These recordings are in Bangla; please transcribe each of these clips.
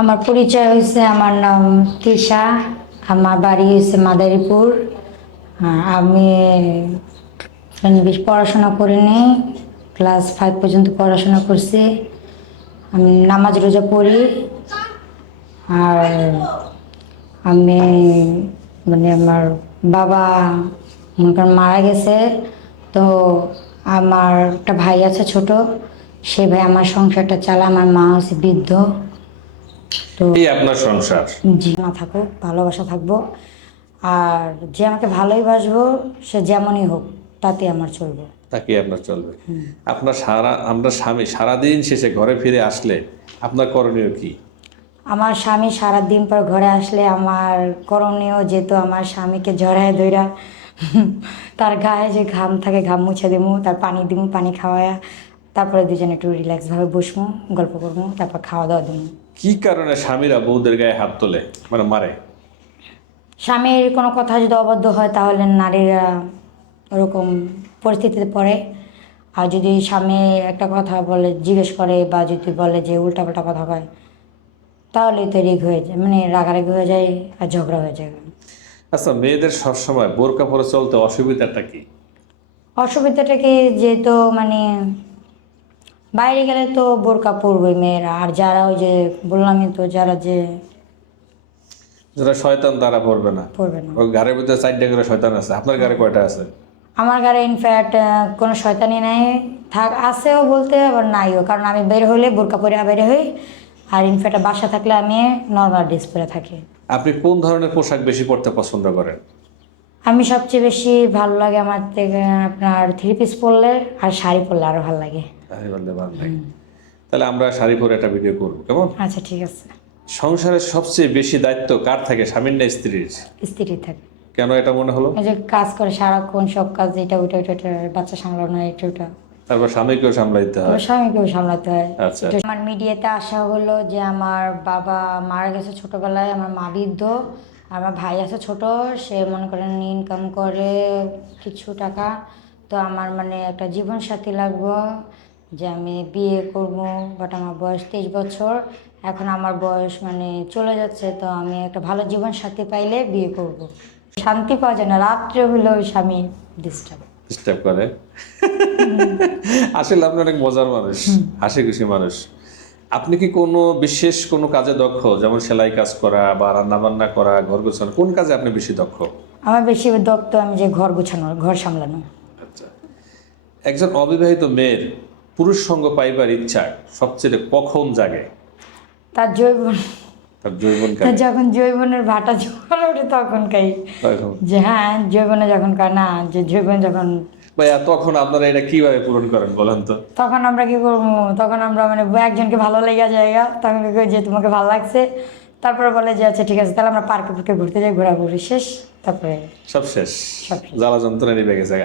আমার পরিচয় হয়েছে আমার নাম তৃষা, আমার বাড়ি হয়েছে মাদারীপুর। আমি বেশ পড়াশোনা করিনি, ক্লাস ফাইভ পর্যন্ত পড়াশোনা করছি। আমি নামাজ রোজা পড়ি। আর আমি মানে আমার বাবা মনে মারা গেছে। তো আমার একটা ভাই আছে ছোট, সে ভাই আমার সংসারটা চালা আমার মা হচ্ছে বৃদ্ধ। তো এই আপনার সংসার। জি না থাকুক ভালোবাসা থাকব। আর যে আমাকে ভালোই বাসবো সে যেমনই হোক তাতে আমার চলবে। তাকে আপনার চলবে। আপনার সারা আমরা স্বামী সারাদিন শেষে ঘরে ফিরে আসলে আপনার করণীয় কি? আমার স্বামী সারাদিন পর ঘরে আসলে আমার করণীয় যেহেতু আমার স্বামীকে জড়ায় দইরা তার গায়ে যে ঘাম থাকে ঘাম মুছে দিমু তার পানি দিমু পানি খাওয়ায়া তারপরে দুজনে একটু রিল্যাক্স ভাবে বসবো গল্প করব তারপর খাওয়া দাওয়া দিমু কি কারণে স্বামীরা বউদের গায়ে হাত তোলে? মানে মারে? স্বামীর কোনো কথা যদি অবদ্ধ হয় তাহলে নারীরা ওরকম পরিস্থিতিতে পড়ে। আর যদি স্বামী একটা কথা বলে জিজ্ঞেস করে বা যদি বলে যে উল্টাপাল্টা কথা হয় তাহলে তো রেগ হয়ে যায় মানে রাগারাগি হয়ে যায় আর ঝগড়া হয়ে যায়। আচ্ছা মেয়েদের সবসময় বোরকা পরে চলতে অসুবিধাটা কি? অসুবিধাটা কি? যেহেতু মানে বাইরে গেলে তো বোরকা পরবে মেয়েরা। আর যারা ওই যে বললামই তো যারা যে যারা শয়তান তারা পড়বে না। পরবে না। ওই ঘরের ভিতরে চারটে করে শয়তান আছে। আপনার ঘরে কয়টা আছে? আমার গাড়ি ইনফ্যাক্ট কোনো শয়তানি নাই। থাক আছেও বলতে আবার নাইও। কারণ আমি বের হলে বোরকা পরে বের হই। আর ইনফ্যাক্ট বাসা থাকলে আমি নর্মাল ড্রেস পরে থাকি। আপনি কোন ধরনের পোশাক বেশি পরতে পছন্দ করেন? আমি সবচেয়ে বেশি ভালো লাগে আমার থেকে আপনার থ্রি পিস পরলে আর শাড়ি পরলে আরও ভালো লাগে। তাহলে আমরা শাড়ি পরে একটা ভিডিও করব কেমন? আচ্ছা ঠিক আছে। সংসারের সবচেয়ে বেশি দায়িত্ব কার থাকে স্বামীর না স্ত্রীর? স্ত্রী থাকে। কেন এটা মনে হলো? এই যে কাজ করে সারাক্ষণ সব কাজ এটা ওইটা ওইটা ওইটা, বাচ্চা সামলানো এটা ওটা। তারপর স্বামীকেও সামলাইতে হয়। আমার স্বামীকেও সামলাতে হয়। আচ্ছা। আমার মিডিয়াতে আসা হলো যে আমার বাবা মারা গেছে ছোটবেলায় আমার মা বৃদ্ধ আমার ভাই আছে ছোট সে মনে করেন ইনকাম করে কিছু টাকা তো আমার মানে একটা জীবন সাথী লাগবো। যে আমি বিয়ে করব বাট আমার বয়স তেইশ বছর। এখন আমার বয়স মানে চলে যাচ্ছে তো আমি একটা ভালো জীবন সাথী পাইলে বিয়ে করব। শান্তি পাওয়া যায় না রাত্রে হলেও স্বামী ডিস্টার্ব ডিস্টার্ব করে। আসলে আপনি অনেক মজার মানুষ হাসি খুশি মানুষ। আপনি কি কোনো বিশেষ কোনো কাজে দক্ষ? যেমন সেলাই কাজ করা বা রান্না বান্না করা ঘর গোছানো কোন কাজে আপনি বেশি দক্ষ? আমার বেশি দক্ত আমি যে ঘর গোছানো ঘর সামলানো। আচ্ছা। একজন অবিবাহিত মেয়ের পুরুষ সঙ্গ পাইবার ইচ্ছা সবচেয়ে কখন জাগে? তার জৈবন। তার তার যখন জৈবনের ভাটা জোয়ার ওঠে তখন কাই। যে হ্যাঁ জৈবনে যখন কয় না যে জৈবন যখন ভাইয়া তখন আপনারা এটা কীভাবে পূরণ করেন বলেন তো? তখন আমরা কি করব? তখন আমরা মানে একজনকে ভালো লেগে জায়গা তখন যে তোমাকে ভালো লাগছে। তারপরে বলে যে আচ্ছা ঠিক আছে তাহলে আমরা পার্কে ফুর্কে ঘুরতে যাই ঘোরাঘুরি শেষ তারপরে সব শেষ। সব। জ্বালা যন্ত্রণা নিবে গেছে।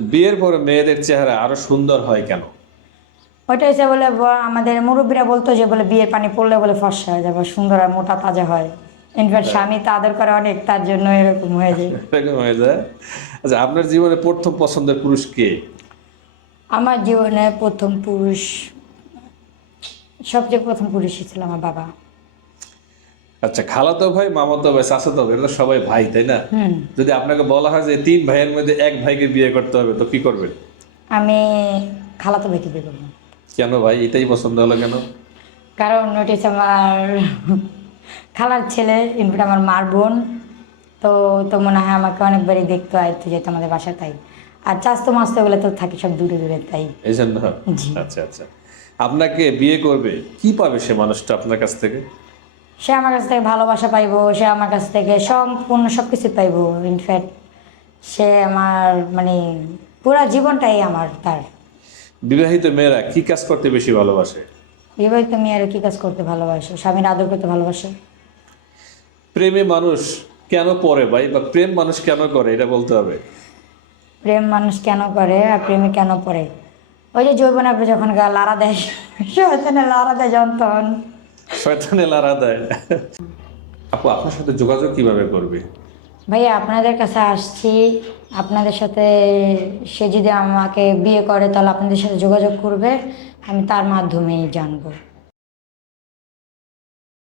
বিয়ের পরে মেয়েদের চেহারা আরও সুন্দর হয় কেন? ওইটা হচ্ছে বলে আমাদের মুরব্বীরা বলতো যে বলে বিয়ের পানি পড়লে বলে ফর্সা হয়ে যাবে সুন্দর আর মোটা তাজা হয়। ইনফ্যাক্ট স্বামী তো আদর করে অনেক তার জন্য এরকম হয়ে যায়। এরকম হয়ে যায়। আচ্ছা আপনার জীবনে প্রথম পছন্দের পুরুষ কে? আমার জীবনে প্রথম পুরুষ সবচেয়ে প্রথম পুরুষই ছিল আমার বাবা। আচ্ছা খালাতো ভাই মামাতো ভাই চাচাতো ভাই তো সবাই ভাই তাই না? যদি আপনাকে বলা হয় যে তিন ভাইয়ের মধ্যে এক ভাইকে বিয়ে করতে হবে তো কি করবেন? আমি খালাতো ভাইকে বিয়ে করব। কেন ভাই? এটাই পছন্দ হলো কেন? কারণ ওটি আমার খালার ছেলে ইনফ্যাক্ট আমার মার বোন। তো তো মনে হয় আমাকে অনেকবারই দেখতে আয়ত্ত যেত আমাদের বাসা তাই। আর চাস্তো মাস্তো গুলো তো থাকি সব দূরে দূরে তাই। এই জন্য আচ্ছা আচ্ছা। আপনাকে বিয়ে করবে কি পাবে সে মানুষটা আপনার কাছ থেকে? সে আমার কাছ থেকে ভালোবাসা পাইবো সে আমার কাছ থেকে সম্পূর্ণ সব কিছু পাইবো ইনফ্যাক্ট সে আমার মানে পুরো জীবনটাই আমার তার। বিবাহিত মেয়েরা কি কাজ করতে বেশি ভালোবাসে? বিবাহিত মেয়েরা কী কাজ করতে ভালোবাসে? স্বামীর আদর করতে ভালোবাসে? প্রেমে মানুষ কেন পড়ে ভাই? বা প্রেম মানুষ কেন করে? এটা বলতে হবে। প্রেম মানুষ কেন করে আর প্রেমে কেন পড়ে? ওই যে যৌবন আপনি যখন গা লারা দেয় শয়তানে লারা দেয় যন্ত্রণ। শয়তানে লারা দেয় আপু, আপনার সাথে যোগাযোগ কীভাবে করবে? ভাইয়া, আপনাদের কাছে আসছি। আপনাদের সাথে সে যদি আমাকে বিয়ে করে, তাহলে আপনাদের সাথে যোগাযোগ করবে। আমি তার মাধ্যমেই জানব।